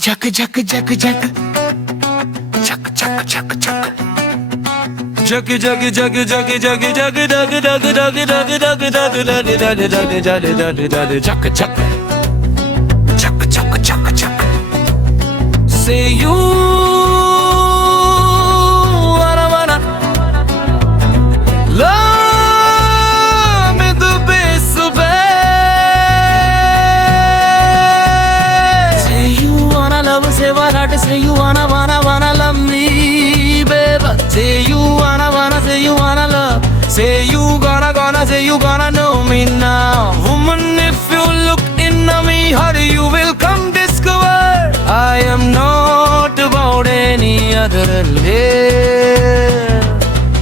झक झक झक झक झक झक झक झक जग जग जग जग जग जग दग दग दग दग दग दग दग दग दग दग दग दग झक झक झक झक झक झक Say you wanna love me the best Say you wanna love, say what I say you wanna love me, baby. Say you wanna say you wanna love. Say you gonna say you gonna know me now. Woman, if you look into me, how you will come discover I am not about any other love.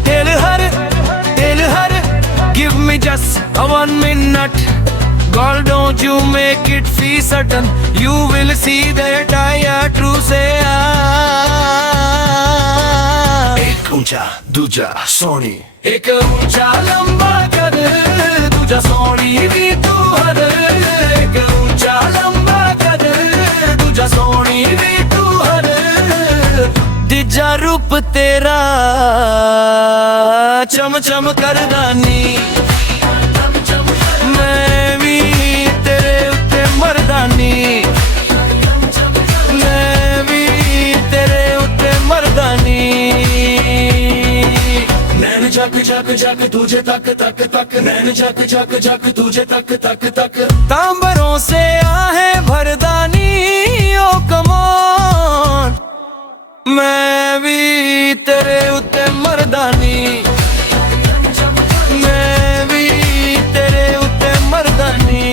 Tell her, give me just a 1 minute. Girl, don't you make it feel certain. You will see that I am true say एक ऊंचा दूजा सोनी, एक ऊंचा लंबा कद दूजा सोनी भी तू हद. एक ऊंचा लंबा कद दूजा सोनी भी तू हद. तीजा रूप तेरा चम चम करदानी. मैं भी तेरे उत्ते मर्दानी. मैं भी तेरे उत्ते मर्दानी. नैन झक झक झक तुझे तक तक तक, नैन झक झक झक तुझे तक तक तक. तांबरों से आहे भरदानी. ओ कमान, मैं भी तेरे उत्ते मर्दानी. मैं भी तेरे उत्ते मर्दानी.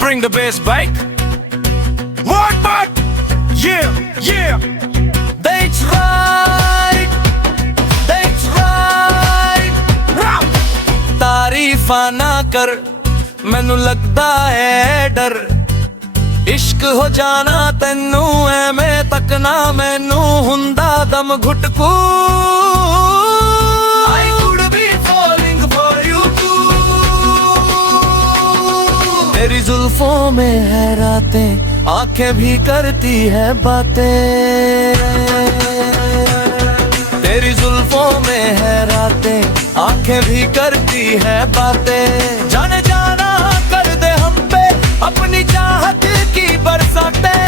Bring the bass back. What? Yeah. That's right. तारीफा ना कर, मैनू लगदा है डर. इश्क हो जाना तैनू एवें तकना मैनू हुंदा दम Ghutku. I could be falling for you too. तेरी जुल्फों में है रातें, आंखें भी करती है बातें. तेरी जुल्फों में है रातें, आंखें भी करती है बातें. जाने जाना कर दे हम पे अपनी चाहत की बरसातें.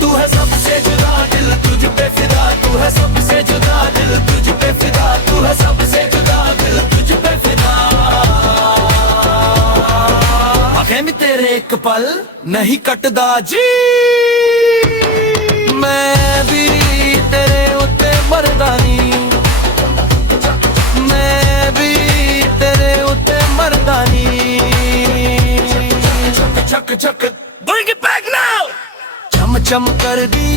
तू है सबसे जुदा दिल तुझ पे फिदा. तू है सबसे जुदा दिल तुझ पे फिदा. तू है सबसे जुदा दिल तुझ पे फिदा. आंखें में तेरे एक पल नहीं कटदा जी. मैं भी तेरे उत्ते मर्दानी. मैं भी तेरे उत्ते मर्दानी. झक झक bring it back now. चम चम कर दी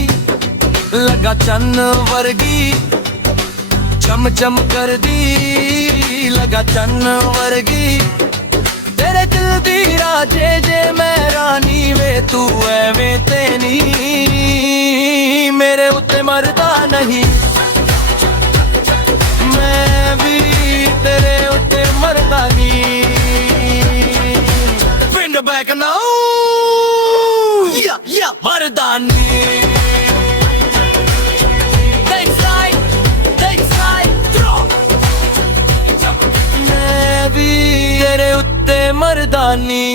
लगा चन्न वर्गी. चम चम कर दी लगा चन्न वर्गी. तेरे दिल दी राजे जे मैं रानी वे तू एवें ते नी. मेरे उत्ते मरदा नहीं, मैं भी तेरे उत्ते मर्दानी. Bring it back now. Yeah, Mardaani. That's right. मैं भी तेरे उत्ते मर्दानी.